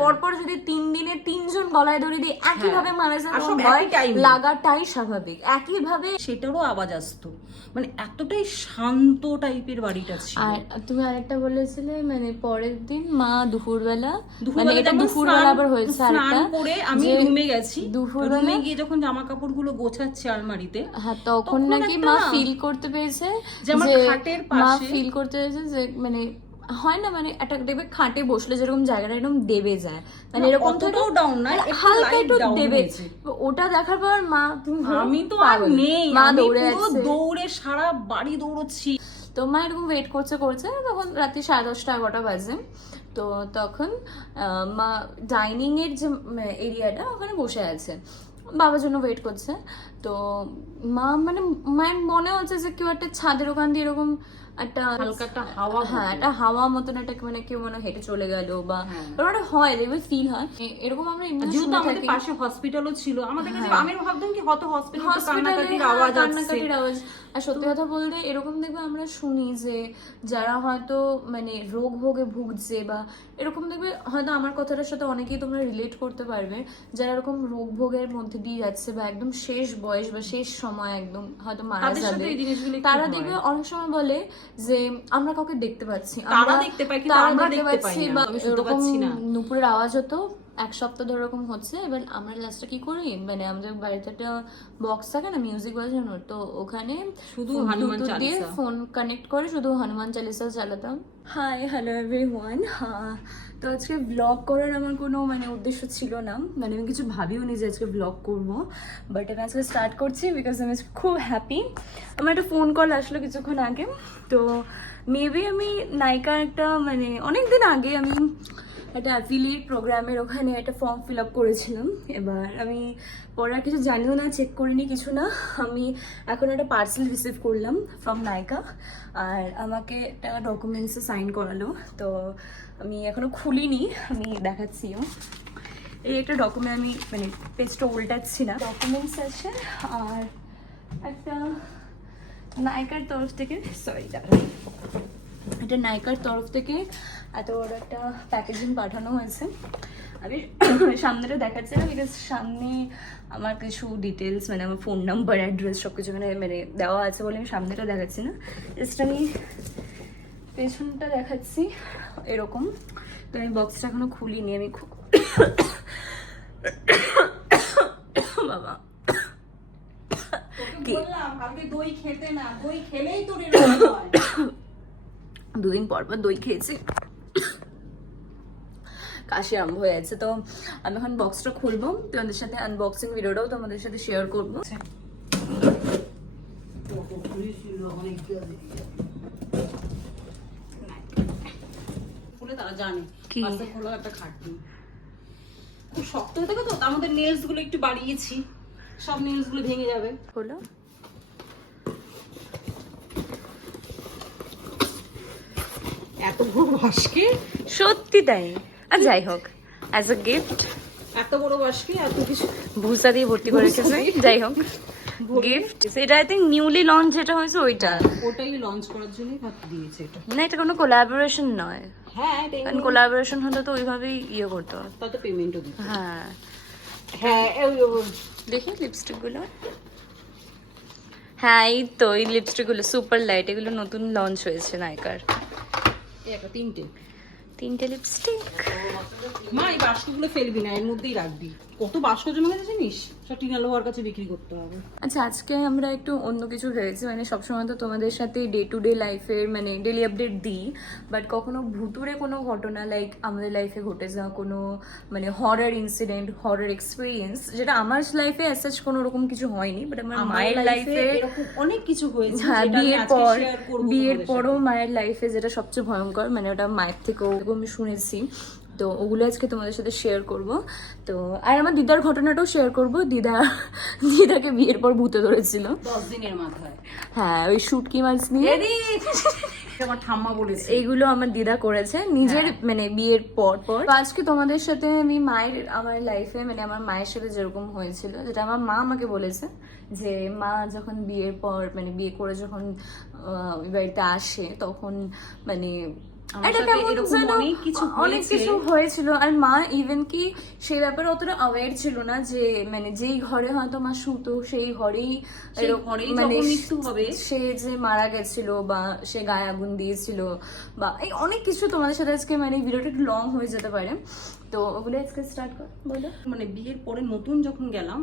পরপর যদি 3 দিনে 3 জন গলায় দড়ি দিয়ে একই ভাবে মারা যায়, লাগাটাই স্বাভাবিক। একই ভাবে সেটারও আওয়াজ আসতো, মানে এতটাই শান্ত টাইপের বাড়িটা ছিল। আর তুমি আরেকটা বলেছিলে মানে পরের দিন মা দুপুরবেলা, মানে এটা দুপুরবেলা আবার হয়েছে আরেকটা, পরে আমি রুমে গেছি, দুপুরবেলা গিয়ে যখন জামা কাপড়গুলো গোছাচ্ছে আলমারিতে, হ্যাঁ তখন নাকি মা ফিল করতে পেরেছে যে মা ফিল করতে পেরেছে যে মানে হয় না, মানে একটা দেখবে খাটে বসলে যেরকম জায়গাটা এরকম দেবে যায়, মানে এরকম ডাউন না, হালকা একটু দেবে, ওটা দেখার পর মা আমি তো আর নেই, মা দৌড়ে সারা বাড়ি দৌড়চ্ছি। তো মা এরকম ওয়েট করছে তখন রাত্রি 10:30 11টা বাজে। তো তখন মা ডাইনিং এর যে এরিয়াটা ওখানে বসে আছে, বাবার জন্য ওয়েট করছে। তো মা মানে মায়ের মনে হচ্ছে যে কেউ একটা ছাদের ওখান দিয়ে এরকম একটা হালকা একটা হাওয়া, হ্যাঁ একটা হাওয়া মতন একটা মানে কেউ মনে হেঁটে চলে গেল বা ওটা হয়, দেখবে ফিল হয় এরকম। আমরা যেহেতু আমাদের পাশে হসপিটালও ছিল, আমাদের কাছে আমি ভাবতাম কি হয়তো হসপিটালের আওয়াজ। আর সত্যি কথা বলতে এরকম দেখবে আমরা শুনি যে যারা হয়তো মানে রোগ ভোগে ভুগছে বা এরকম দেখবে, হয়তো আমার কথাটার সাথে অনেকেই তোমরা রিলেট করতে পারবে, যারা এরকম রোগ ভোগের মধ্যে দিয়ে যাচ্ছে বা একদম শেষ বয়স বা শেষ সময় একদম হয়তো মারা যাবে, তারা দেখবে অনেক সময় বলে যে আমরা কাউকে দেখতে পাচ্ছি, তারা দেখতে পাচ্ছি বা এরকম নুপুরের আওয়াজ হতো 1 সপ্তাহ ধরে এরকম হচ্ছে। এবার আমরা লাস্টে কি করি, মানে আমাদের বাড়িতে একটা বক্স থাকে না মিউজিক বাজানোর, তো ওখানে শুধু হনুমান চালিসা ফোন কানেক্ট করে শুধু হনুমান চালিসা চালাতাম। Hi hello everyone. তো আজকে ব্লগ করার আমার কোনো মানে উদ্দেশ্য ছিল না, মানে আমি কিছু ভাবিও নি যে আজকে ব্লগ করবো, বাট আমি আজকে স্টার্ট করছি বিকজ আমি খুব হ্যাপি। আমার একটা ফোন কল আসলো কিছুক্ষণ আগে, তো মেবি আমি নায়িকার একটা মানে অনেকদিন আগে আমি একটা অ্যাফিলিয়েট প্রোগ্রামের ওখানে একটা ফর্ম ফিল আপ করেছিলাম। এবার আমি পরে আর কিছু জানিও না, চেক করিনি কিছু না, আমি এখন একটা পার্সেল রিসিভ করলাম ফ্রম নায়িকা, আর আমাকে একটা ডকুমেন্টসে সাইন করালো। তো আমি এখনও খুলিনি, আমি দেখাচ্ছিও। এই একটা ডকুমেন্ট, আমি মানে পেজটা উল্টাচ্ছি না, ডকুমেন্টস আছে। আর একটা নায়িকার তরফ থেকে, এটা নায়িকার তরফ থেকে এত বড় একটা প্যাকেজিং পাঠানো হয়েছে। আমি সামনেটা দেখাচ্ছি না বিকজ সামনে আমার কিছু ডিটেলস মানে আমার ফোন নাম্বার অ্যাড্রেস সব কিছু মানে দেওয়া আছে বলে আমি সামনেটা দেখাচ্ছি না, জাস্ট আমি পেছনটা দেখাচ্ছি এরকম। তো আমি বক্সটা এখনো খুলিনি, আমি বাবা দই খেতে না, দই খেলেই তোর 2 দিন পর দই খেয়েছি, কাশি আরম্ভ হয়ে যাচ্ছে। তো আমি এখন বক্সটা খুলবো, তোমাদের সাথে আনবক্সিং ভিডিওটাও তোমাদের সাথে শেয়ার করবো। তারা জানে একটা খাটনি খুব শক্ত হয়ে থাকে, তো তার মধ্যে নেলস গুলো একটু বাড়িয়েছি, সব নেলস গুলো ভেঙে যাবে। হলো এত বড় বাস্কে, সত্যি তাই। আর যাই হোক, অ্যাজ আ গিফট এত বড় বাস্কে এত কিছু ভুসা দিয়ে ভর্তি করে রেখেছে। যাই হোক গিফট, এটা আই থিঙ্ক নিউলি লঞ্চ যেটা হয়েছে ওটাই লঞ্চ করার জন্যই দিয়েছে এটা। না এটা কোনো কোলাবোরেশন নয়, হ্যাঁ কারণ কোলাবোরেশন হলে তো ওইভাবেই করতে হয়, তাতে পেমেন্টও দিতে। হ্যাঁ হ্যাঁ দেখি লিপস্টিক গুলো, হ্যাঁ এই তো এই লিপস্টিক গুলো সুপার লাইট, এগুলো নতুন লঞ্চ হয়েছে নায়িকার। একটা তিনটে লিপস্টিক। মা এই বাস্কগুলো ফেলবি না, এর মধ্যেই রাখবি, কত বাস্ক জমে গেছে জানিস, সব টিনা লোহার কাছে বিক্রি করতে হবে। আচ্ছা আজকে আমরা একটু অন্য কিছু ভেবেছি, মানে সবসময় তো তোমাদের সাথে ডে টু ডে লাইফের মানে ডেলি আপডেট দিই, বাট কখনো ভুতুরে কোনো ঘটনা লাইক আমাদের লাইফে ঘটে যাওয়া কোনো মানে হরর ইনসিডেন্ট, হরর এক্সপিরিয়েন্স, যেটা আমার লাইফে অ্যাজ কোনো ওরকম কিছু হয়নি, বাট আমার মায়ের লাইফে এরকম অনেক কিছু হয়েছে। হ্যাঁ বিয়ের পরও মায়ের লাইফে যেটা সবচেয়ে ভয়ঙ্কর, মানে ওটা মায়ের থেকেও আমি শুনেছি, তো ওগুলো আজকে তোমাদের সাথে শেয়ার করব। তো আর আমার দিদার ঘটনাটাও শেয়ার করব। দিদাকে বিয়ের পর ভূতে ধরেছিল 10 দিনের মাথায়, হ্যাঁ ওই শুটকি মাছ নিয়ে, আমার ঠাম্মা বলেছে এইগুলো আমার দিদা করেছে নিজের মানে বিয়ের পর। তো আজকে তোমাদের সাথে আমি আমার লাইফে মানে আমার মায়ের সাথে যেরকম হয়েছিল, যেটা আমার মা আমাকে বলেছে, যে মা যখন বিয়ের পর মানে বিয়ে করে যখন ওই বাড়িতে আসে তখন মানে আমার এটা সাথে কেমন এরকম যেন অনেক কিছু হয়েছিল। আর মা ইভেন কি সেই ব্যাপারে অতটা অ্যাওয়্যার ছিল না যে মানে যেই ঘরে হয়তো মা শুতো সেই ঘরেই মানে মৃত্যু হবে, সে যে মারা গেছিল বা সে গায়ে আগুন দিয়েছিল বা এই অনেক কিছু তোমাদের সাথে আজকে মানে ভিডিওটা একটু লং হয়ে যেতে পারে, তো ওগুলো আজকে স্টার্ট কর বলো। মানে বিয়ের পরে নতুন যখন গেলাম,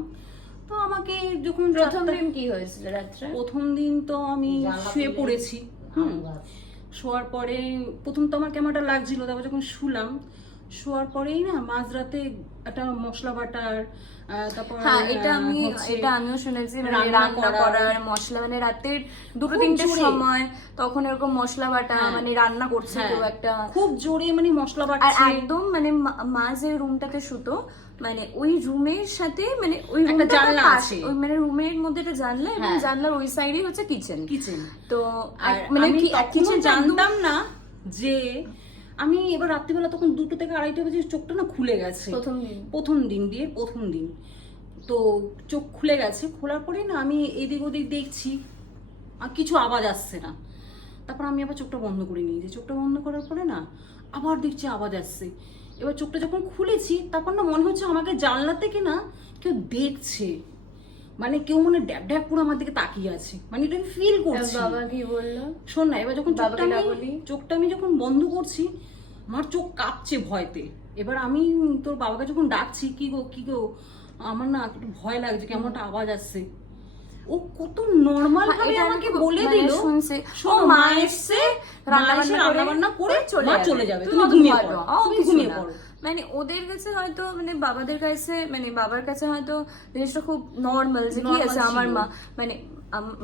তো আমাকে যখন প্রথম দিন কি হয়েছিল রাত্রে? প্রথম দিন তো আমি শুয়ে পড়েছি। শোয়ার পরে প্রথম তো আমার কেমনটা লাগছিল, তারপর যখন শুলাম, শোয়ার পরেই না মাঝরাতে একটা মশলা বাটার, তারপর হ্যাঁ এটা আমিও শুনেছি, মানে রান্না করার মশলা মানে রাতের 2-3টের সময় তখন এরকম মশলা বাটা মানে রান্না করছে কেউ একটা খুব জোরে মানে মশলা আর বাটছে একদম মানে মা যে রুমটাতে শুতো মানে ওই রুমের সাথে মানে ওই একটা রুমটা জানলা আছে, ওই মানে রুমের মধ্যে একটা জানলা এবং জানলার ওই সাইডেই হচ্ছে কিচেন। তো মানে আমি কিচেন জানতাম না যে আমি এবার রাত্রিবেলা তখন 2টো থেকে 2:30 বাজে চোখটা না খুলে গেছে প্রথম দিন বিয়ের প্রথম দিন। তো চোখ খুলে গেছে, খোলার পরে না আমি এদিক ওদিক দেখছি আর কিছু আওয়াজ আসছে না। তারপর আমি আবার চোখটা বন্ধ করে নিয়েছি, চোখটা বন্ধ করার পরে না আবার দেখছি আওয়াজ আসছে। এবার চোখটা যখন খুলেছি তারপর না মনে হচ্ছে আমাকে জানলা থেকে না কেউ দেখছে, মানে কেউ মানে ড্যাব ড্যাব করে আমার দিকে তাকিয়ে আছে, মানে এটা আমি ফিল করছি। বাবা কি বললো শোন না, এবার যখন চোখটা আমি যখন বন্ধ করছি আমার চোখ কাঁপছে ভয়তে। এবার আমি তোর বাবাকে যখন ডাকছি, কি গো আমার না একটু ভয় লাগছে, কেমন একটা আওয়াজ আসছে। ও কত নরমাল ভাবে আমাকে বলে দিল, শোনো মা এসছে, রান্না বান্না করে চলে যাবে, তুমি ঘুমিয়ে পড়ো। মানে ওদের কাছে হয়তো মানে বাবাদের কাছে মানে বাবার কাছে হয়তো জিনিসটা খুব নর্মাল যে কি আছে আমার মা মানে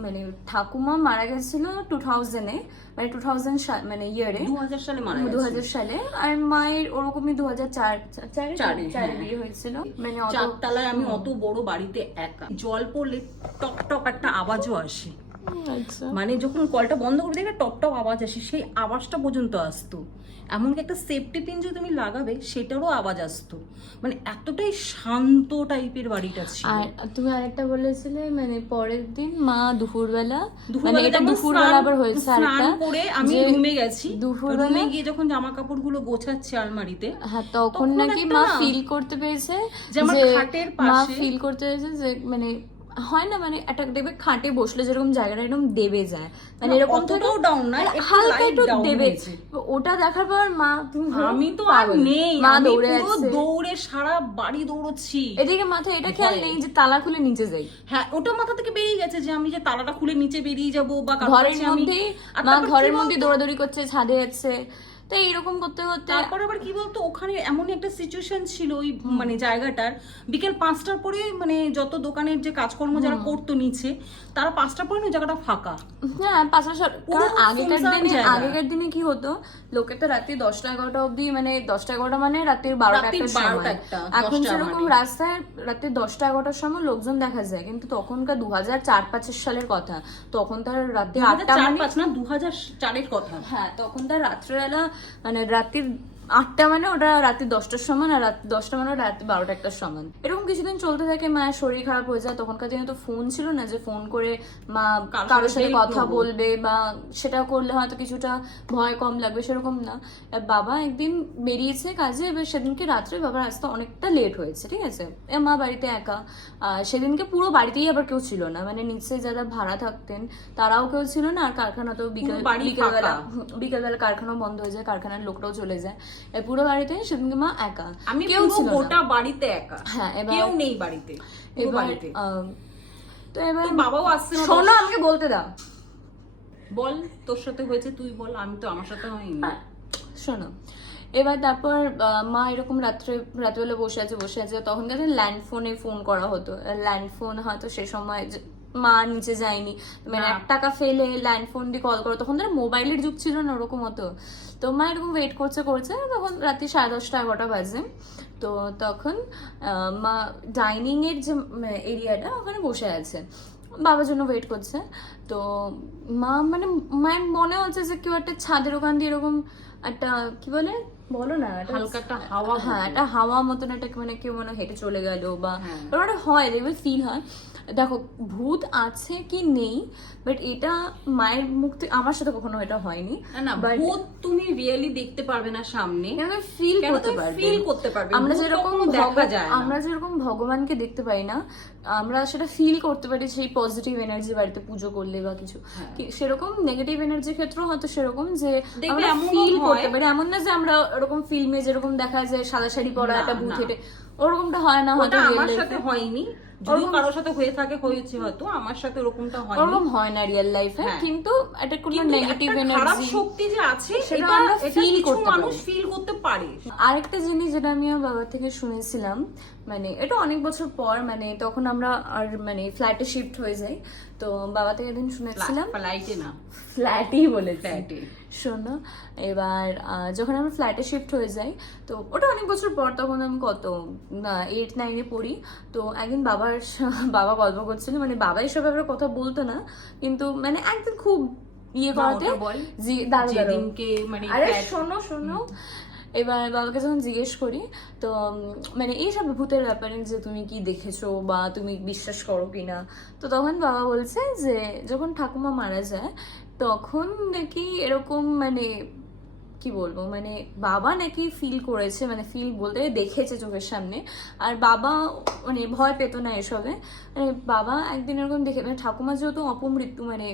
মানে ঠাকুমা মারা গেছিল 2000-এ মানে 2000 মানে ইয়ারে 2000 সালে মারা গেছে 2000 সালে, আর মায়ের ওরকমই 2004 বিয়ে হয়েছিল। মানে 4 তলায় আমি অত বড় বাড়িতে একা, জল পড়লে টক টক একটা আওয়াজও আসে। মানে যখন কলটা বন্ধ করে দেখে টপ টপ আওয়াজ আসে, সেই আওয়াজটা পর্যন্ত আসতো। এমনকি একটা সেফটি পিন যে তুমি লাগাবে সেটারও আওয়াজ আসতো, মানে এতটাই শান্ত টাইপের বাড়িটা ছিল। আর তুমি আরেকটা বলেছিলে মানে পরের দিন মা দুপুরবেলা মানে এটা দুপুরবেলা আবার হয়েছে আরেকটা করে আমি রুমে গেছি, রুমে গিয়ে যখন জামা কাপড়গুলো গোছাচ্ছে আলমারিতে, হ্যাঁ তখন নাকি মা ফিল করতে পেরেছে যে আমার খাটের পাশে, মা ফিল করতে পেরেছে যে মানে হয় না মানে একটা দেখবে খাটে বসলে যেরকম জায়গাটা এরকম দেবে যায় মানে এরকম অতটাও ডাউন না, হালকা একটু দেবে, ওটা দেখার পর মা আমি তো আর নেই, মা দৌড়ে সারা বাড়ি দৌড়চ্ছি। এদিকে মাথায় এটা খেয়াল নেই যে তালা খুলে নিচে যাই, হ্যাঁ ওটা মাথা থেকে বেরিয়ে গেছে যে আমি যে তালাটা খুলে নিচে বেরিয়ে যাবো বা ঘরের মধ্যে মা ঘরের মধ্যে দৌড়াদৌড়ি করছে, ছাদে যাচ্ছে। তো এইরকম করতে করতে তারপর আবার কি বলতো ওখানে এমনই একটা সিচুয়েশন ছিল ওই মানে জায়গাটার, বিকেল 5টার পরে মানে যত দোকানের যে কাজকর্ম যারা করতো নিচে তারা 5টার পরে না জায়গাটা ফাঁকা। হ্যাঁ আগেকার দিনে কি হতো লোকে তো রাত্রি 10টা-11টা অব্দি মানে 10টা-11টা মানে রাত্রির 12টা-1টা। এখন সেরকম রাস্তায় রাত্রি 10টা-11টার সময় লোকজন দেখা যায়, কিন্তু তখনকার 2004-05 সালের কথা, তখন তার রাত্রি 8টা মানে 2004-এর কথা। হ্যাঁ তখন তার রাত্রিবেলা মানে রাত্রির 8টা মানে ওটা রাত্রি 10টার সমান, আর রাত্রি 10টা মানে রাত্রি 12টা-1টার সমান। এরকম কিছুদিন চলতে থাকে, মায়ের শরীর খারাপ হয়ে যায়। তখনকার দিনে তো ফোন ছিল না যে ফোন করে মা কারোর সাথে কথা বলবে বা সেটা করলে হয়তো কিছুটা ভয় কম লাগবে, সেরকম না। বাবা একদিন বেরিয়েছে কাজে, এবার সেদিনকে রাত্রে বাবার আসতে অনেকটা লেট হয়েছে, ঠিক আছে, মা বাড়িতে একা। সেদিনকে পুরো বাড়িতেই আবার কেউ ছিল না, মানে নিচে যারা ভাড়া থাকতেন তারাও কেউ ছিল না, আর কারখানা তো বিকেলবেলা কারখানা বন্ধ হয়ে যায়, কারখানার লোকরাও চলে যায়, পুরো বাড়িতে সেদিনকে মা একা, আমি কেউ ছিল না, গোটা বাড়িতে একা, হ্যাঁ এবার কেউ নেই বাড়িতে। এবার তো এবার বাবাও আসছে না। শোনো আমাকে বলতে দাও, বল তোর সাথে হয়েছে তুই বল, আমি তো আমার সাথে হয়নি। শোনো এবার তারপর মা এরকম রাত্রেবেলা বসে আছে, তখন কিন্তু ল্যান্ড ফোনে ফোন করা হতো, ল্যান্ড ফোন হয়তো সে সময় মা নিচে যায়নি, মানে 1 টাকা ফেলে ল্যান্ড ফোন দিয়ে কল করো, তখন তো মোবাইলের যুগ ছিল না ওরকম হতো। তো মা এরকম ওয়েট করছে, তখন রাত্রি 10:30-11টা বাজে। তো তখন মা ডাইনিং এর যে এরিয়াটা ওখানে বসে আছে, বাবার জন্য ওয়েট করছে। তো মা মানে মায়ের মনে হচ্ছে যে কেউ একটা ছাদের ওখান দিয়ে এরকম একটা কি বলে বলো না হালকা একটা হাওয়া, হ্যাঁ একটা হাওয়া মতন একটা মানে কেউ মনে হেঁটে চলে গেল বা হ্যাঁ। ওটা হয় দেখবে ফিল হয়। দেখো ভূত আছে কি নেই, বাট এটা মায়ের মুখ থেকে আমার সাথে কখনো এটা হয়নি। না ভূত তুমি রিয়েলি দেখতে পারবে না সামনে, ফিল করতে পারবে, ফিল করতে পারবে। আমরা যেরকম দেখা যায় না, আমরা যেরকম ভগবানকে দেখতে পাই না, আমরা সেটা ফিল করতে পারি সেই পজিটিভ এনার্জি বাড়িতে পুজো করলে বা কিছু। সেরকম নেগেটিভ এনার্জির ক্ষেত্রেও হয়তো সেরকম যে আমরা ফিল করতে পারি। এমন না যে আমরা ওরকম ফিল্মে যেরকম দেখা যায় সাদা শাড়ি পরা একটা ভূত হেঁটে, ওরকমটা হয় না। হয়তো আমার সাথে হয়নি, যদি কারোর সাথে হয়ে থাকে হয়েছে হয়তো, আমার সাথে ওরকমটা হয়নি, ওরকম হয় না রিয়েল লাইফে। কিন্তু এটা কোনো নেগেটিভ এনার্জি শক্তি যে আছে সেটা আমরা ফিল করতে পারি, মানুষ ফিল করতে পারে। আরেকটা জিনিস যেটা আমি আমার বাবা থেকে শুনেছিলাম, মানে এটা অনেক বছর পর, মানে তখন আমরা আর মানে ফ্ল্যাটে শিফট হয়ে যাই, তো বাবা থেকে একদিন শুনেছিলাম, ফ্ল্যাটে না ফ্ল্যাটই বলে ফ্ল্যাটে শোনো। এবার যখন আমরা ফ্ল্যাটে শিফট হয়ে যাই, তো ওটা অনেক বছর পর, তখন আমি কত 8-9-এ পড়ি। তো একদিন বাবা গল্প করছিল, মানে বাবা এসব ব্যাপারে কথা বলতো না, কিন্তু মানে একদিন খুব ইয়ে করাতে আরে শোনো এবার বাবাকে যখন জিজ্ঞেস করি, তো মানে এইসব ভূতের ব্যাপারে যে তুমি কি দেখেছো বা তুমি বিশ্বাস করো কিনা, তো তখন বাবা বলছে যে যখন ঠাকুমা মারা যায় তখন নাকি এরকম মানে কি বলবো, মানে বাবা নাকি ফিল করেছে, মানে ফিল বলতে দেখেছে চোখের সামনে। আর বাবা মানে ভয় পেত না এসবে, মানে বাবা একদিন এরকম দেখে, মানে ঠাকুমা যেহেতু অপমৃত্যু মানে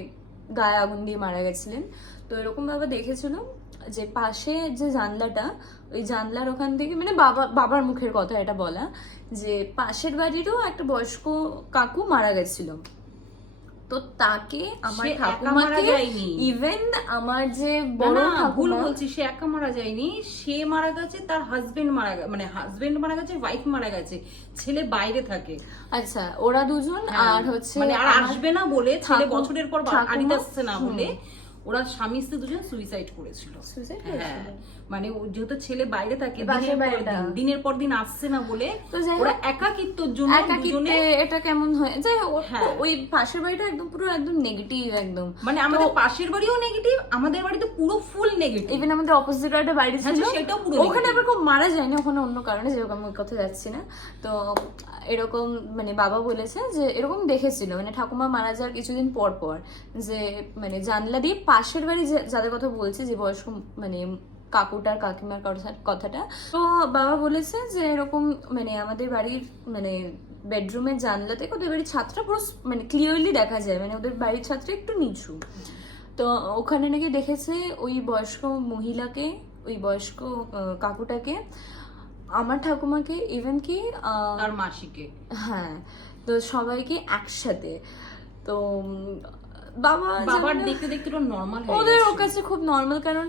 গায়ে আগুন দিয়ে মারা গেছিলেন, তো এরকম বাবা দেখেছিল যে পাশে যে জানলাটা, ওই জানলার ওখান থেকে, মানে বাবার মুখের কথা এটা বলা, যে পাশের বাড়িরও একটা বয়স্ক কাকু মারা গেছিল। তো তাকে আমার ঠাকুমাকে, ইভেন আমার যে বড় ভুল বলছি, সে একা মারা যায়নি, সে মারা গেছে, তার হাজবেন্ড মারা গেছে, মানে হাজবেন্ড মারা গেছে, ওয়াইফ মারা গেছে, ছেলে বাইরে থাকে। আচ্ছা ওরা দুজন, আর হচ্ছে মানে আর আসবে না বলে, ছেলে বছরের পর বাড়িতে আসছে না বলে ওরা স্বামী স্ত্রী দুজন সুইসাইড করেছিল। মানে যেহেতু ছেলে বাইরে থাকে, দিনের পর দিন আসছে না বলে ওরা একাকিত্বের জন্য এটা কেমন হয় যে ওই পাশের বাড়িটা একদম পুরো একদম নেগেটিভ একদম, মানে আমাদের পাশের বাড়িও নেগেটিভ, আমাদের বাড়িতে পুরো ফুল নেগেটিভ। ইভেন আমাদের অপোজিট একটা বাড়ি ছিল, সেটাও পুরো ওখানে আবার কেউ মারা যায়নি, ওখানে অন্য কারণে, যেরকম আমি কথা যাচ্ছি না। তো এরকম মানে বাবা বলেছে যে এরকম দেখেছিল, মানে ঠাকুমা মারা যাওয়ার কিছুদিন পর পর, যে মানে জানলা দিয়ে পাশের বাড়ি যাদের কথা বলছে, যে বয়স্ক মানে কাকুটার কাকিমার কথাটা, তো বাবা বলেছে যে এরকম মানে আমাদের বাড়ির মানে বেডরুমের জানলা থেকে ওদের বাড়ির ছাদটা পুরো মানে ক্লিয়ারলি দেখা যায়, মানে ওদের বাড়ির ছাদটা একটু নিচু। তো ওখানে নাকি দেখেছে ওই বয়স্ক মহিলাকে, ওই বয়স্ক কাকুটাকে, আমার ঠাকুমাকে, ইভেন কি আর মাসিকে, হ্যাঁ, তো সবাইকে একসাথে। তো বাবার দেখতে দেখতে নরমাল, ওদের ওর কাছে খুব নরমাল, কারণ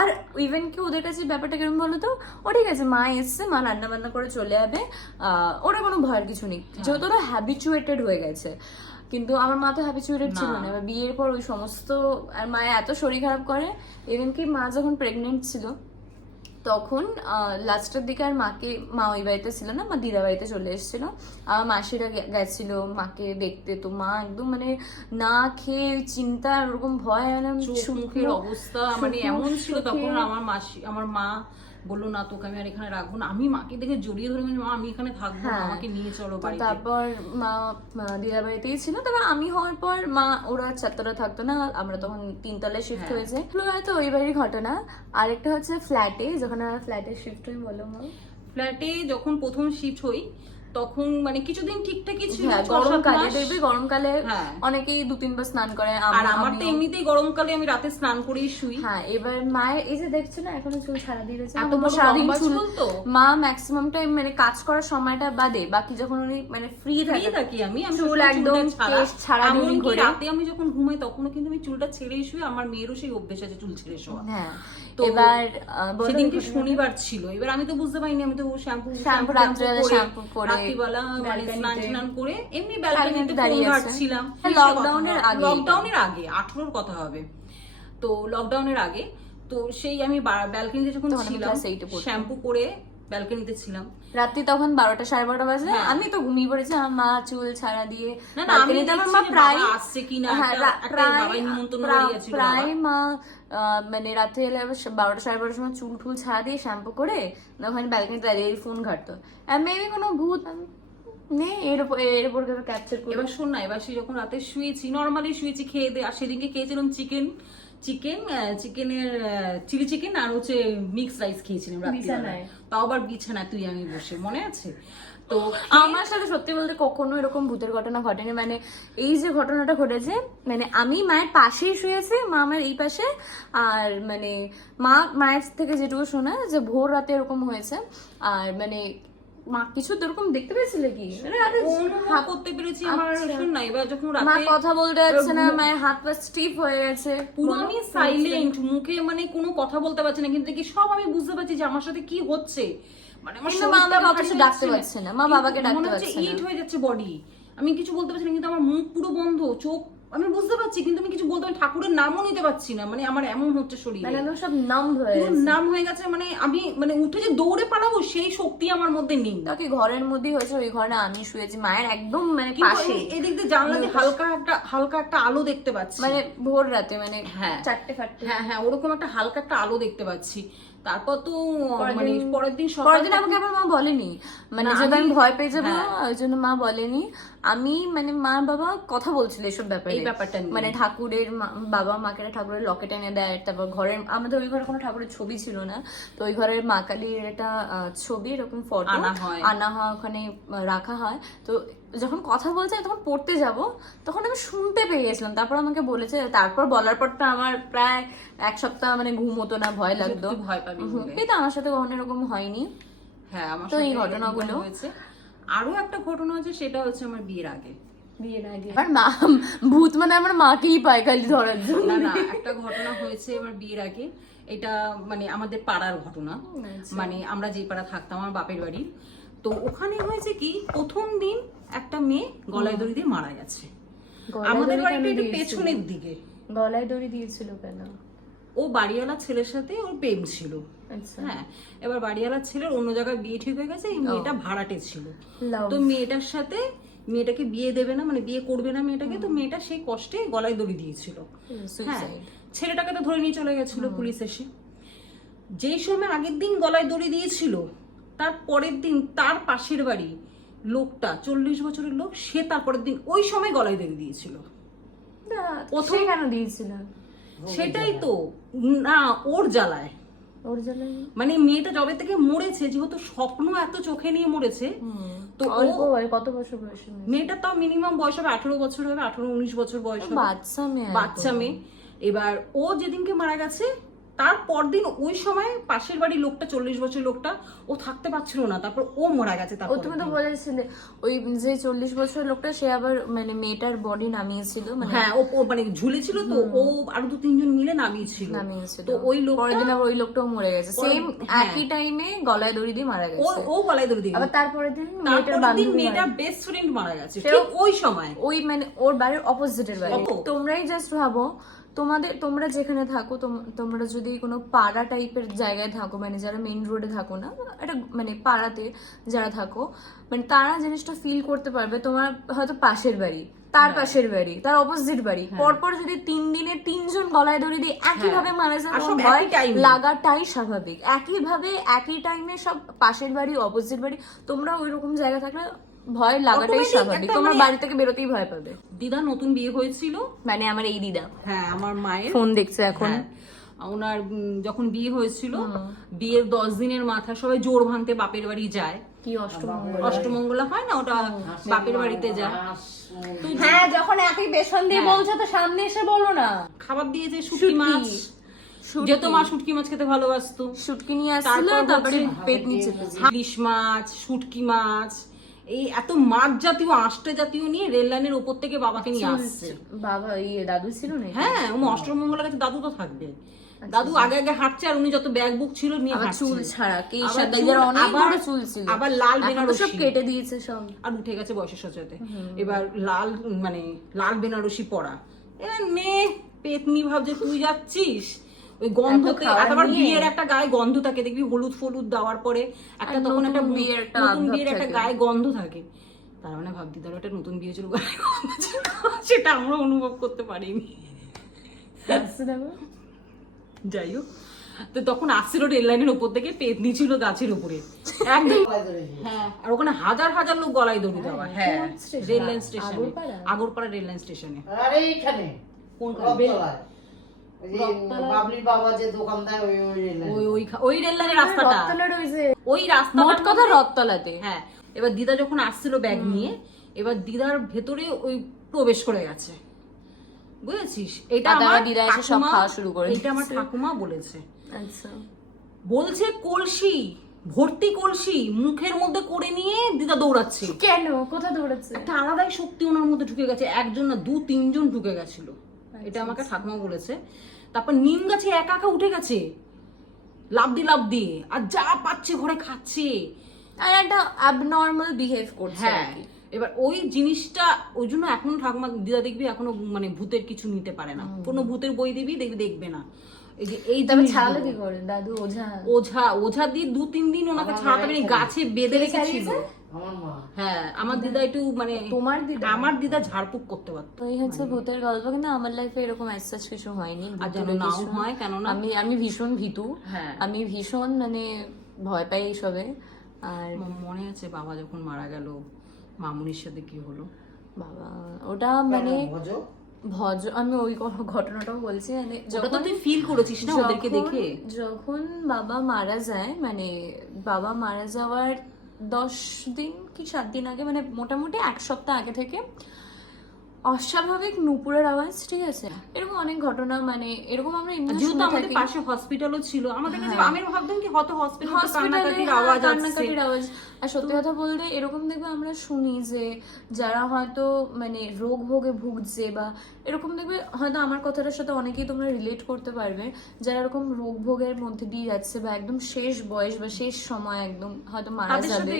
আর ইভেন কি ওদের কাছে ব্যাপারটা কিরকম বলো তো, ও ঠিক আছে মা এসছে, মা রান্না বান্না করে চলে যাবে, ওরা কোনো ভয়ের কিছু নেই, যেহেতু ওরা হ্যাবিচুয়েটেড হয়ে গেছে। কিন্তু আমার মা তো হ্যাবিচুয়েটেড ছিল না, বিয়ের পর ওই সমস্ত, আর মায়ের এত শরীর খারাপ করে, ইভেন কি মা যখন প্রেগনেন্ট ছিল তখন লাস্টের দিকে আর মা ওই বাড়িতে ছিল না, মা দিদা বাড়িতে চলে এসেছিল, আমার মাসিরা গেছিল মাকে দেখতে। তো মা একদম মানে না খেয়ে চিন্তা, ওরকম ভয়, চোখের অবস্থা মানে এমন ছিল তখন। আমার মা বললো না তোকে আমি আর এখানে রাখবো না, আমি মাকে দেখে জড়িয়ে ধরে মা আমি এখানে থাকবো, আমাকে নিয়ে চলো বাড়িতে। তারপর মা দিদা বাড়িতেই ছিল। তবে আমি হওয়ার পর মা ওরা চারতলা থাকতো না, আমরা তখন 3তলায় শিফট হয়েছে। হয়তো ওই বাড়ির ঘটনা। আরেকটা হচ্ছে ফ্ল্যাটে, যখন আমরা ফ্ল্যাটে শিফট হই, বলো মা। ফ্ল্যাটে যখন প্রথম শিফট হই তখন মানে কিছুদিন ঠিকঠাকই ছিল, গরমকালে দেখবে, গরমকালে অনেকেই 2-3 বার স্নান করে, আর আমার তো এমনিতেই গরমকালে আমি রাতে স্নান করেই শুই। হ্যাঁ, এবার মায়ের এই যে দেখছো না এখনো চুল ছাড়া দিয়ে রয়েছে, সারাদিন চুল তো মা ম্যাক্সিমাম টাইম মানে কাজ করার সময়টা বাদে বাকি যখন উনি মানে ফ্রি থাকি আমি চুল একদম ছাড়া দিয়ে ঘুরে। রাতে আমি যখন ঘুমাই তখনও কিন্তু আমি চুলটা ছেড়েই শুই, আমার মেয়েরও সেই অভ্যেস আছে চুল ছেড়ে শোয়া। হ্যাঁ, তো এবার সেদিনকে শনিবার ছিল, এবার আমি তো বুঝতে পারিনি, আমি তো শ্যাম্পু করে রাত্রিবেলা মানে স্নান করে এমনি ব্যালকনিতে দাঁড়িয়ে ছিলাম। লকডাউনের আগে 18-র কথা হবে, তো লকডাউনের আগে, তো সেই আমি ব্যালকনিতে যখন ছিলাম শ্যাম্পু করে ব্যালকনিতে ছিলাম। রাত্রি তখন 12টা 12:30 বাজে, হ্যাঁ। আমি তো ঘুমিয়ে পড়েছি। আমার মা চুল ছাড়া দিয়ে না না, আমি balcony তে আমার দেখছি মা যে প্রায় বাবা আসছে কিনা, হ্যাঁ, একটা বাবাই নিমন্ত্রণ বাড়ি গেছিল বাবা। প্রায় মা মানে রাত্রে এলে 12টা 12:30 সময় চুল টুল ছাড়া দিয়ে শ্যাম্পু করে ওখানে ব্যালকনিতে দাঁড়িয়ে ফোন ঘাটতো। মেবি কোনো ভূত নেই এর উপর ক্যাপচার করে। এবার শোন না, এবার সে যখন রাতে শুয়েছি, নর্মালি শুয়েছি খেয়ে দিয়ে, আর সেদিনকে খেয়েছিলাম চিকেনের চিলি চিকেন আর হচ্ছে মিক্স রাইস খেয়েছিলাম রাত্রিবেলায়, তাও আবার বিছানা তুই আমি বসে, মনে আছে? তো আমার সাথে সত্যি বলতে কখনো এরকম ভূতের ঘটনা ঘটেনি। মানে এই যে ঘটনাটা ঘটেছে, মানে আমি মায়ের পাশেই শুয়েছি, মা আমার এই পাশে, আর মানে মায়ের থেকে যেটুকু শোনা যে ভোর রাতে এরকম হয়েছে। আর মানে মা কিছু এরকম দেখতে পেয়েছিলে কি? অনুভব করতে পেরেছি আমার। শোন না, এবার যখন মা রাতে কথা বলতে যাচ্ছে না, মায়ের হাত পা স্টিফ হয়ে গেছে, পুরো আমি সাইলেন্ট, মুখে মানে কোনো কথা বলতে পারছি না, কিন্তু কি সব আমি বুঝতে পারছি যে আমার সাথে কি হচ্ছে। মানে আমার কিন্তু মা আমাকে অত কিছু ডাকতে পারছে না, মা বাবাকে ডাকতে পারছে না, ইট হয়ে যাচ্ছে বডি, আমি কিছু বলতে পারছি না, কিন্তু আমার মুখ পুরো বন্ধ, চোখ আমি বুঝতে পারছি কিন্তু আমি কিছু বলতে পারি, ঠাকুরের নামও নিতে পারছি না, মানে আমার এমন হচ্ছে শরীরে, মানে আমি সব নাম হয়ে পুরো নাম হয়ে গেছে। মানে আমি মানে উঠে যে দৌড়ে পালাবো সেই শক্তি আমার মধ্যে নেই। কি ঘরের মধ্যেই হয়েছে, ওই ঘরে না আমি শুয়েছি মায়ের একদম মানে পাশে, এদিক দিয়ে জানলা দিয়ে হালকা একটা আলো দেখতে পাচ্ছি, মানে ভোর রাতে, মানে হ্যাঁ 4:00 হ্যাঁ ওরকম একটা হালকা একটা আলো দেখতে পাচ্ছি। তারপর তো মানে পরের দিন আমাকে আবার মা বলেনি, মানে যদি আমি ভয় পেয়ে যাবো ওই জন্য মা বলেনি। আমি মানে মা বাবা কথা বলছিল এসব ব্যাপারে, এই ব্যাপারটা মানে ঠাকুরের বাবা মাকে ঠাকুরের লকেট এনে দেয়, তারপর ঘরের আমাদের ওই ঘরে কোনো ঠাকুরের ছবি ছিল না, তো ওই ঘরের মা কালীর একটা ছবি এরকম ফটো আনা হয়, ওখানে রাখা হয়। তো যখন কথা বলছে তখন পড়তে যাব, তখন আমি শুনতে পেয়ে গেছিলাম, তারপর আমাকে বলেছে, তারপর বলার পর তো আমার প্রায় 1 সপ্তাহ মানে ঘুম হতো না, ভয় লাগতো। ভয় পাবি কিন্তু আমার সাথে কখনো এরকম হয়নি। হ্যাঁ আমার তো এই ঘটনাগুলো হয়েছে। আরো একটা ঘটনা আছে, সেটা হচ্ছে আমার বিয়ের আগে। আমার মা ভূত মানে আমার মাকেই পায় খালি ধরার জন্য। না একটা ঘটনা হয়েছে আমার বিয়ের আগে, এটা মানে আমাদের পাড়ার ঘটনা, মানে আমরা যে পাড়া থাকতাম আমার বাপের বাড়ি, তো ওখানে হয়েছে কি প্রথম দিন একটা মেয়ে গলায় দড়ি দিয়ে মারা গেছে। আমাদের বাড়িটা একটু পেছনের দিকে। গলায় দড়ি দিয়েছিল কেন? ও বাড়িওয়ালা ছেলের সাথে ওর প্রেম ছিল। হ্যাঁ, এবার বাড়িওয়ালা ছেলের অন্য জায়গায় বিয়ে ঠিক হয়ে গেছে, এই মেয়েটা ভাড়াটে ছিল। তো মেয়েটার সাথে মেয়েটাকে বিয়ে দেবে না, মানে বিয়ে করবে না মেয়েটাকে, তো মেয়েটা সেই কষ্টে গলায় দড়ি দিয়েছিল। হ্যাঁ, ছেলেটাকে তো ধরে নিয়ে চলে গেছিল পুলিশ এসে। যেই সময় আগের দিন গলায় দড়ি দিয়েছিল, তার পরের দিন তার পাশের বাড়ি লোকটা 40 বছরের লোক, সে তারপরের দিন ওই সময় গলায় দড়ি দিয়েছিল। প্রথমে কেন দিয়েছিল? সেটাই তো না, ওর জ্বালায়, মানে মেয়েটা যবে থেকে মরেছে, যেহেতু স্বপ্ন এত চোখে নিয়ে মরেছে, তো কত বছর বয়স? মেয়েটা তাও মিনিমাম বয়স হবে 18 বছর হবে, 18-19 বছর বয়স হবে, বাচ্চা মেয়ে। এবার ও যেদিনকে মারা গেছে তার পরদিন ওই সময় পাশের বাড়ির লোকটা 40 বছর লোকটা ও থাকতে পারছিল না, তারপর ও মারা গেছে। তারপর তুমি তো বলেছিলে ওই যে 40 বছর লোকটা সে আবার মানে মেয়েটার বডি নামিয়েছিল, মানে হ্যাঁ ও মানে ঝুলেছিল, তো ও আরো 2-3 জন মিলে নামিয়েছিল। তো ওই লোক পরের দিন আবার ওই লোকটাও মরে গেছে, সেম একই টাইমে গলায় দড়ি দিয়ে মারা গেছে। ও গলায় দড়ি দিয়ে, আবার তারপরের দিন মেয়েটার বেস্ট ফ্রেন্ড মারা গেছে ঠিক ওই সময়, ওই মানে ওর বাড়ির অপোজিটের বাড়ি। তোমরাই জাস্ট ভাবো, তোমরা যেখানে থাকো, তোমরা যদি কোনো পাড়া টাইপের জায়গায় থাকো, মানে যারা মেইন রোডে থাকো না, এটা মানে পাড়াতে যারা থাকো, মানে তারা জিনিসটা ফিল করতে পারবে। তোমার হয়তো পাশের বাড়ি, তার পাশের বাড়ি, তার অপোজিট বাড়ি, পরপর যদি 3 দিনে 3 জন গলায় দড়ি দিয়ে একইভাবে মারা যায়, ভয় লাগাটাই স্বাভাবিক। একইভাবে একই টাইমে সব পাশের বাড়ি অপোজিট বাড়ি, তোমরা ওই রকম জায়গা থাকলে ভয় লাগাটাই স্বাভাবিক, তোমার বাড়ি থেকে বেরোতেই ভয় পাবে। দিদা নতুন বিয়ে হয়েছিল, মানে আমার এই দিদা, হ্যাঁ আমার মায়ের, ফোন দেখছে এখন। ওনার যখন বিয়ে হয়েছিল, বিয়ের 10 দিনের মাথা সবাই জোর ভাঙতে বাপের বাড়ি যায়। কি অষ্টমঙ্গলা হয় না, ওটা বাপের বাড়িতে যায়। হ্যাঁ, যখন একই বেসন দিয়ে বলছো তো সামনে এসে বলো না। খাবার দিয়েছে শুটকি মাছ, যেহেতু মা শুটকি মাছ খেতে ভালোবাসতো, শুটকি নিয়ে আসছিল, তারপরে পেটনি চেপেছে। ইলিশ মাছ, শুটকি মাছ, এই এত মাছ জাতীয় আষ্টে জাতীয় নিয়ে রেল লাইনের উপর থেকে বাবাকে নিয়ে আসছে। বাবা দাদু ছিল না? হ্যাঁ, অষ্টমঙ্গলার কাছে দাদু তো থাকবে। দাদু আগে আগে হাঁটছে, আর উনি যত ব্যাগ বুক ছিল নিয়ে হাঁটছে, চুল ছাড়া, কি সাদাইয়ের অনেক বড় চুল ছিল, আবার লাল বেনারসি সব কেটে দিয়েছে সব, আর উঠে গেছে বয়সের সাথে সাথে। এবার লাল বেনারসি পরা, এবার মেয়ে পেতনি ভাবছে তুই যাচ্ছিস, ওই গন্ধতে, আবার বিয়ের একটা গায়ে গন্ধ থাকে, দেখবি হলুদ ফলুদ দেওয়ার পরে একটা তখন একটা নতুন বিয়ের একটা গায়ে গন্ধ থাকে। তার মানে ভাবতি ধরো একটা নতুন বিয়ে ছিল, গায়ে গন্ধ ছিল, সেটা আমরা অনুভব করতে পারিনি। যাই হোক, তো তখন আসছিল রেল লাইনের উপর থেকে, পেতনি ছিল গাছের উপরে একদম। হ্যাঁ, আর ওখানে হাজার হাজার লোক গলায় দড়ি দেওয়া। হ্যাঁ, রেল লাইন স্টেশনে, আগরপাড়া রেল লাইন স্টেশনে। আরে এইখানে কোন বাবলি বাবা যে দোকান দেয় ওই রেল লাইনের রাস্তাটা, ওই রাস্তা মোট কথা রথতলাতে। হ্যাঁ, এবার দিদা যখন আসছিল ব্যাগ নিয়ে, এবার দিদার ভেতরে ওই প্রবেশ করে গেছে, বুঝেছিস? এটা আমার দিদা এসে সব খাওয়া শুরু করে, এটা আমার ঠাকুমা বলেছে। আচ্ছা, বলছে কলসি ভর্তি কলসি মুখের মধ্যে করে নিয়ে দিদা দৌড়াচ্ছে। কেন? কোথায় দৌড়াচ্ছে? একটা আলাদাই শক্তি ওনার মধ্যে ঢুকে গেছে, একজন না 2-3 জন ঢুকে গেছিল, এটা আমাকে ঠাকুমা বলেছে। তারপর নিম গাছে একা একা উঠে গেছে, লাফ দিয়ে, আর যা পাচ্ছে ঘরে খাচ্ছে, আর একটা অ্যাবনর্মাল বিহেভ করছে। হ্যাঁ, এবার ওই জিনিসটা, ওই জন্য এখনো ঠাকুমা দিদা দেখবি এখনো মানে ভূতের কিছু নিতে পারে না। কোনো ভূতের বই দিবি দেখবে না। এই তবে ছাড়ালে কি করে দাদু? ওঝা দিয়ে 2-3 দিন ওনাকে ছাড়াতে পারেনি, গাছে বেঁধে রেখেছিল। হ্যাঁ, আমার দিদা একটু মানে, তোমার দিদা? আমার দিদা ঝাড়ফুঁক করতে পারতো। ওই হচ্ছে ভূতের গল্প, কিন্তু আমার লাইফে এরকম অ্যাজ কিছু হয়নি। আর যেন নাও হয়, কেননা আমি ভীষণ ভীতু। হ্যাঁ, আমি ভীষণ মানে ভয় পাই এইসবে। আর মনে আছে বাবা যখন মারা গেল, মামুনির সাথে কি হলো? বাবা, ওটা মানে আমি ওই ঘটনাটাও বলছি, মানে ওটা তো তুই ফিল করেছিস না ওদেরকে দেখে? যখন বাবা মারা যায়, মানে বাবা মারা যাওয়ার 10 দিন কি 7 দিন আগে, মানে মোটামুটি 1 সপ্তাহ আগে থেকে অস্বাভাবিক নুপুরের আওয়াজ, ঠিক আছে, এরকম অনেক ঘটনা, মানে এরকম আমরা যেহেতু আমাদের পাশে হসপিটালও ছিল, আমাদের কাছে আমি ভাবতাম কি হয়তো হসপিটালের কান্নাকাটির আওয়াজ। আর সত্যি কথা বলতে এরকম দেখবে আমরা শুনি যে যারা হয়তো মানে রোগ ভোগে ভুগছে, বা এরকম দেখবে হয়তো আমার কথাটার সাথে অনেকেই তোমরা রিলেট করতে পারবে, যারা এরকম রোগ ভোগের মধ্যে দিয়ে যাচ্ছে বা একদম শেষ বয়স বা শেষ সময় একদম হয়তো মারা যাবে,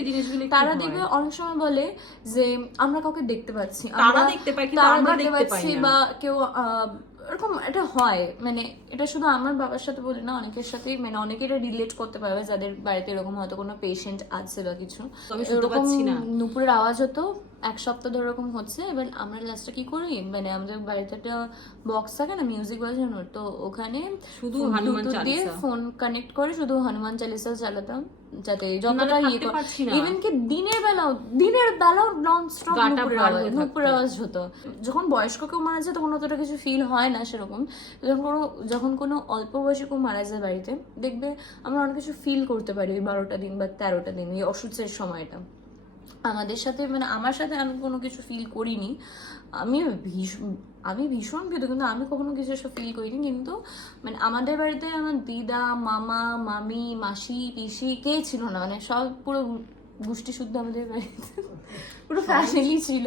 তারা দেখবে অনেক সময় বলে যে আমরা কাউকে দেখতে পাচ্ছি, আমরা দেখতে পাচ্ছি, বা কেউ এরকম এটা হয়। মানে এটা শুধু আমার বাবার সাথে বলি না, অনেকের সাথেই, মানে অনেকে এটা রিলেট করতে পারবে যাদের বাড়িতে এরকম হয়তো কোনো পেশেন্ট আছে বা কিছু। এরকম নুপুরের আওয়াজ হতো 1 সপ্তাহ ধরে এরকম হচ্ছে। এবার আমরা লাস্টে কি করি, মানে আমাদের বাড়িতে একটা বক্স থাকে না মিউজিক বাজানোর, তো ওখানে শুধু হনুমান দিয়ে ফোন কানেক্ট করে শুধু হনুমান চালিসা চালাতাম, যাতে যতটা ইয়ে করে, ইভেন কি দিনের বেলাও নন স্টপ নুপুরের আওয়াজ হতো। যখন বয়স্ক কেউ মারা যায় তখন অতটা কিছু ফিল হয় না সেরকম, যখন কোনো অল্প বয়সী কেউ মারা যায় বাড়িতে, দেখবে আমরা অনেক কিছু ফিল করতে পারি ওই 12টা দিন বা 13টা দিন, এই অসুস্থের সময়টা আমাদের সাথে, মানে আমার সাথে আমি কোনো কিছু ফিল করিনি। আমি ভীষণ ভীত, কিন্তু আমি কখনো কিছু এসব ফিল করিনি। কিন্তু মানে আমাদের বাড়িতে আমার দিদা, মামা, মামি, মাসি, পিসি কে ছিল না, মানে সব পুরো গোষ্ঠী শুদ্ধ আমাদের বাড়িতে পুরো ফ্যামিলি ছিল,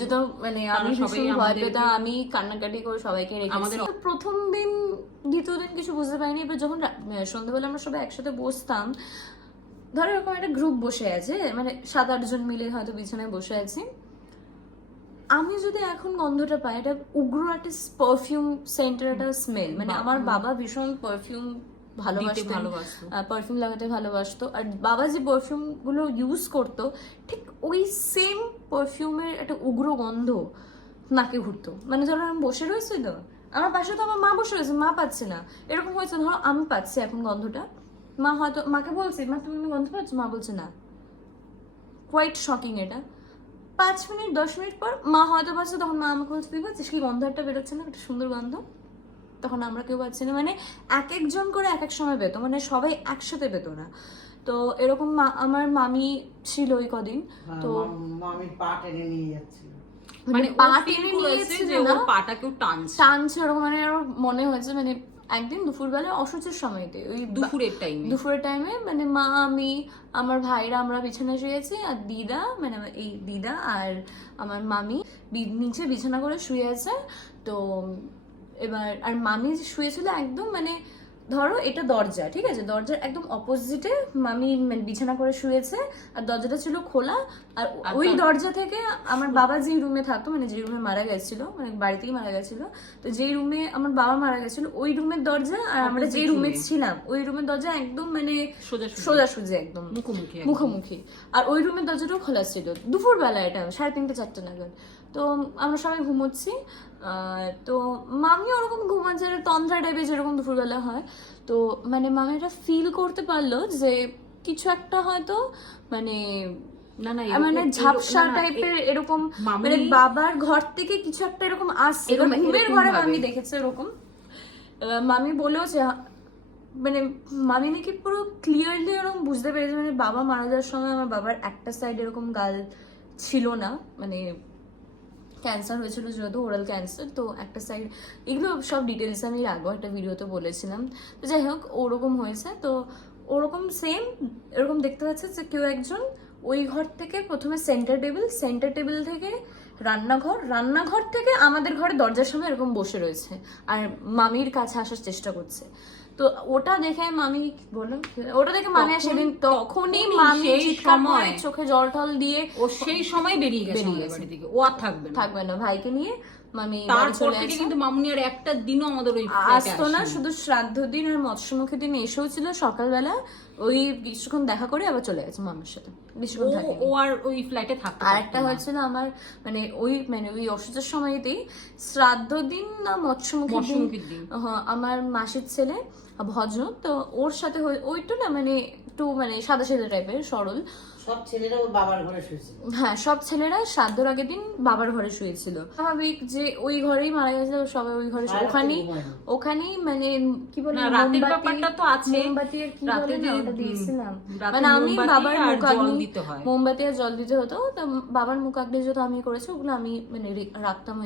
যেটা মানে আমি ভীষণ ভয় পেতাম, আমি কান্নাকাটি করে সবাইকে রেখেছি। প্রথম দিন দ্বিতীয় দিন কিছু বুঝতে পারিনি, এবার যখন সন্ধ্যাবেলা আমরা সবাই একসাথে বসতাম, ধরো এরকম একটা গ্রুপ বসে আছে, মানে 7-8 জন মিলে হয়তো বিছানায় বসে আছি, আমি যদি এখন গন্ধটা পাই, এটা উগ্র একটা পারফিউম সেন্টার একটা স্মেল, মানে আমার বাবা ভীষণ পারফিউম পারফিউম লাগাতে ভালোবাসতো, আর বাবা যে পারফিউম গুলো ইউজ করতো ঠিক ওই সেম পারফিউমের একটা উগ্র গন্ধ নাকে ঘুরতো। মানে ধরো আমি বসে রয়েছি, তো আমার পাশে তো আমার মা বসে রয়েছে, মা পাচ্ছে না, এরকম হয়েছে, ধরো আমি পাচ্ছি এখন গন্ধটা, মা হয়তো মাকে বলছি মা তুমি গন্ধ পাচ্ছ, মা বলছে না। কোয়াইট শকিং এটা। 5 মিনিট 10 মিনিট পর মা হয়তো পাচ্ছে, তখন মা আমাকে বলছে তুই পাচ্ছিস কি, গন্ধ একটা বেরোচ্ছে না, একটা সুন্দর গন্ধ, তখন আমরা কেউ পাচ্ছি না। মানে এক একজন করে এক এক সময় পেতো, মানে সবাই একসাথে পেতো না। তো এরকম আমার মামি ছিল ওই কদিন, তো মামির পা টেনে নিয়ে যাচ্ছিল, মানে পা টেনে নিয়েছে যে ওর পাটা কেউ টানছে ওরকম, মানে ওর মনে হয়েছে। মানে একদিন দুপুরবেলা অসুচের সময়তে, ওই দুপুরের টাইমে মানে মা, আমি, আমার ভাইরা আমরা বিছানা শুয়েছি, আর দিদা, মানে এই দিদা আর আমার মামি নিচে বিছানা করে শুয়ে আছে। তো এবার আর মামি শুয়েছিল একদম মানে ধরো এটা দরজা, ঠিক আছে, দরজার একদম অপোজিটে মামি মানে বিছানা করে শুয়েছে, আর দরজাটা ছিল খোলা। আর ওই দরজা থেকে আমার বাবা যেই রুমে থাকতো, মানে যে রুমে মারা গেছিল, মানে বাড়িতেই মারা গেছিল, তো যেই রুমে আমার বাবা মারা গেছিল ওই রুমের দরজা আর আমরা যে রুমে ছিলাম ওই রুমের দরজা একদম মানে সোজাসুজি একদম মুখোমুখি। আর ওই রুমের দরজাটাও খোলা ছিল, দুপুরবেলা, এটা 3:30 4টা নাগাদ। তো আমরা সবাই ঘুমোচ্ছি, তো মামি ওরকম ঘুমাচ্ছে তন্দ্রা টাইপের যেরকম দুপুরবেলা হয়। তো মানে মামি এটা ফিল করতে পারলো যে কিছু একটা হয়তো মানে মানে ঝাপসা টাইপের এরকম, মানে বাবার ঘর থেকে কিছু একটা এরকম আসছে, ঘুমের ঘরে মামি দেখেছে এরকম। মামি বলেও যে মানে মামি নাকি পুরো ক্লিয়ারলি এরকম বুঝতে পেরেছে, মানে বাবা মারা যাওয়ার সময় আমার বাবার একটা সাইড এরকম গাল ছিল না, মানে ক্যান্সার হয়েছিল যেহেতু, ওরাল ক্যান্সার, তো একটা সাইড, এগুলো সব ডিটেলস আমি আগেও একটা ভিডিওতে বলেছিলাম। তো যাই হোক ওরকম হয়েছে। তো ওরকম সেম এরকম দেখতে পাচ্ছে যে কেউ একজন ওই ঘর থেকে প্রথমে সেন্টার টেবিল থেকে রান্নাঘর থেকে আমাদের ঘরে দরজার সামনে এরকম বসে রয়েছে আর মামির কাছে আসার চেষ্টা করছে। তো ওটা দেখে মামি বললো, ওটা দেখে মামি সেদিন তখনই মামি চোখে জল টল দিয়ে ও সেই সময় বেরিয়ে গেছে বাড়ি থেকে, ও আর থাকবে না ভাইকে নিয়ে মামি তারপর থেকে কিন্তু মামুনি আর একটা দিনও আমাদের ওই আসতো না, শুধু শ্রাদ্ধ দিন আর মৎস্যমুখী দিন এসেও ছিল সকালবেলা, ওই কিছুক্ষণ দেখা করে আবার চলে গেছে মামার সাথে, বেশিক্ষণ থাকে ও আর ওই ফ্ল্যাটে থাকতো। আর একটা হয়েছিল আমার মানে ওই অসুখের সময়তেই শ্রাদ্ধ দিন না মৎস্যমুখী দিন, আমার মাসির ছেলে ভজ, তো ওর সাথে ওইটা না মানে একটু মানে সাদা টাইপের সরল, সব ছেলেরা ওর বাবার ঘরে শুয়েছিল। হ্যাঁ, সব ছেলেরা শ্রাদ্ধর আগের দিন বাবার ঘরে শুয়েছিল। স্বাভাবিক যে ওই ঘরেই মারা গেছে, সবাই ওই ঘরে, ওখানেই মানে কি বলে মোমবাতি আর কি বলে না ওটা দিয়েছিলাম, মানে আমি বাবার মোমবাতি আর জল দিতে হতো, তো বাবার মুখ আগলে যেহেতু আমি করেছি ওগুলো আমি মানে রাখতাম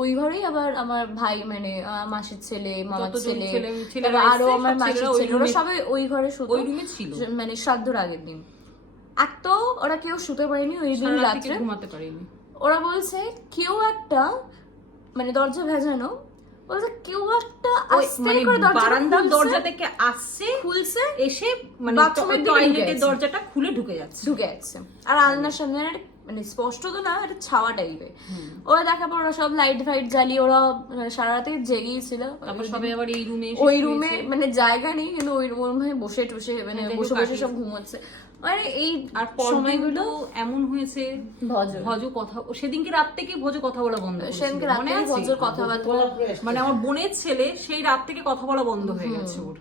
ওই ঘরেই আবার আমার ভাই মানে মাসির ছেলে, মামার ছেলে, আরো আমার মাসির ছেলে, ওরা সবাই ওই ঘরে শুতো মানে শ্রাদ্ধর আগের দিন। এক তো ওরা কেউ শুতে পারেনি ওই দিন রাত্রে, ঘুমাতে পারেনি। ওরা বলছে কেউ একটা মানে দরজা ভেজানো, বলছে কেউ একটা বারান্দার দরজা থেকে আসছে, খুলছে, এসে মানে টয়লেটের দরজাটা খুলে ঢুকে যাচ্ছে আর আলনার সামনে মানে স্পষ্ট তো না, একটা ছাওয়া টাইপের। ওরা দেখার পর ওরা সব লাইট ফাইট জ্বালিয়ে ওরা সারা রাতে জেগেই ছিল। সবাই আবার ওই রুমে মানে জায়গা নেই, কিন্তু ওই রুমে বসে টসে মানে বসে সব ঘুমাচ্ছে। মানে এই আর সময়গুলো এমন হয়েছে, ভজ কথা সেদিনকে রাত থেকে ভজ কথা বলা বন্ধ, সেদিনকে রাত থেকে ভজর কথাবার্তা, মানে আমার বোনের ছেলে সেই রাত থেকে কথা বলা বন্ধ হয়ে গেছে ওর।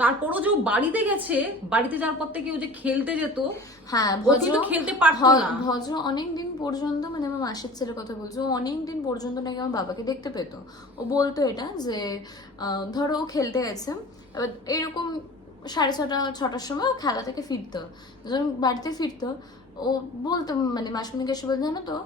তারপরও যে বাড়িতে গেছে, বাড়িতে যাওয়ার পর থেকে ও যে খেলতে যেত, হ্যাঁ কিন্তু খেলতে পারতো না। ভজ অনেকদিন পর্যন্ত, মানে আমার মাসির ছেলের কথা বলছো, অনেকদিন পর্যন্ত নাকি আমার বাবাকে দেখতে পেত। ও বলতো এটা যে ধরো ও খেলতে গেছে, এবার এরকম 6:30-6টার সময় ও খেলা থেকে ফিরতো, যখন বাড়িতে ফিরতো ও বলতো মানে মাসুমিকে এসে বলতো, জানো তো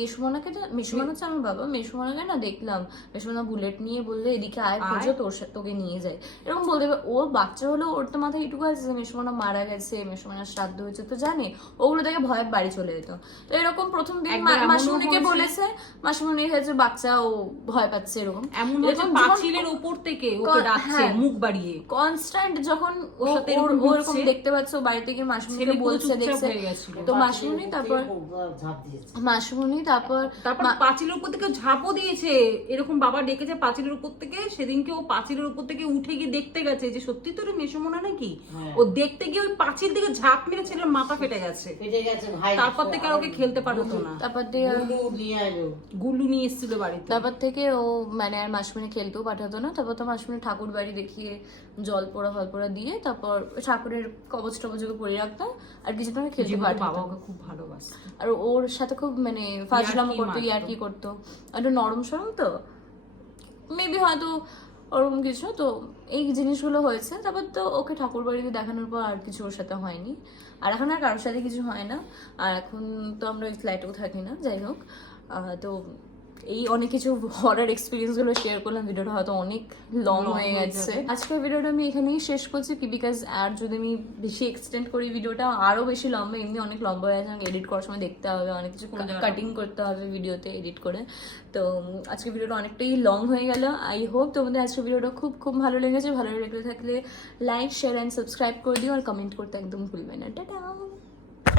মেসুমনাকে, মেসুমান হচ্ছে আমার বাবা, মেসুমনাকে না দেখলাম, মেসুমনা বুলেট নিয়ে বললে এদিকে আয় বুঝো তোকে নিয়ে যায়, এরকম বলতে। ও বাচ্চা হলো, ওর তো মাথায় এটুকু আছে যে মেসুমনা মারা গেছে, মেসুমনার শ্রাদ্ধ হয়েছে, তো জানে, ওগুলো দেখে ভয়ে বাড়ি চলে যেত। তো এরকম প্রথম দিন মাসুমনিকে বলেছে, মাসুমনি হয়েছে বাচ্চা, ও ভয় পাচ্ছে, এরকম পাঁচিলের উপর থেকে ওকে ডাকছে মুখ বাড়িয়ে কনস্ট্যান্ট, যখন ও এরকম দেখতে পাচ্ছে, ও বাড়ি থেকে মাসুমনিকে বলছে দেখছে, তো মাসুমনি তারপর পাঁচিলের উপর থেকে ঝাঁপও দিয়েছে, এরকম বাবা ডেকেছে পাঁচিলের উপর থেকে। সেদিনকে ও পাঁচিলের উপর থেকে উঠে গিয়ে দেখতে গেছে যে সত্যি তো মেসোমনা নাকি, ও দেখতে গিয়ে ওই পাঁচিল দিকে ঝাঁপ মেরে ছেলের মাথা ফেটে গেছে। তারপর থেকে আর ওকে খেলতে পারতো না, তারপর থেকে গুল্লু নিয়ে এসেছিল বাড়িতে, তারপর থেকে ও মানে আর মাসুমনি খেলতেও পাঠাতো না। তারপর তো মাসুমনি ঠাকুর বাড়ি দেখিয়ে জল পোড়া ফল পোড়া দিয়ে তারপর ঠাকুরের কবচ টবচকে পরে রাখতাম, আর কিছু তো খেলতে পারতাম। বাবাকে খুব ভালোবাসতো, আর ওর সাথে খুব মানে ফাজলামো করতো, ইয়ার্কি করতো, একটু নরম সরম, তো মেবি হয়তো ওরকম কিছু। তো এই জিনিসগুলো হয়েছে। তারপর তো ওকে ঠাকুর বাড়িতে দেখানোর পর আর কিছু ওর সাথে হয়নি, আর এখন আর কারোর সাথে কিছু হয় না। আর এখন তো আমরা ওই ফ্ল্যাটেও থাকি না, যাই হোক। তো এই অনেক কিছু হরার এক্সপিরিয়েন্সগুলো শেয়ার করলাম। ভিডিওটা হয়তো অনেক লং হয়ে গেছে। আজকের ভিডিওটা আমি এখানেই শেষ করছি বিকজ আর যদি আমি বেশি এক্সটেন্ড করি ভিডিওটা আরও বেশি লম্বা, এমনি অনেক লম্বা হয়ে যাবে, এডিট করার সময় দেখতে হবে, অনেক কিছু কাটিং করতে হবে ভিডিওতে এডিট করে। তো আজকে ভিডিওটা অনেকটাই লং হয়ে গেল। আই হোপ তোমাদের আজকে ভিডিওটা খুব খুব ভালো লেগেছে। ভালো লেগে থাকলে লাইক শেয়ার অ্যান্ড সাবস্ক্রাইব করে দিও আর কমেন্ট করতে একদম ভুলবে না। টাটা।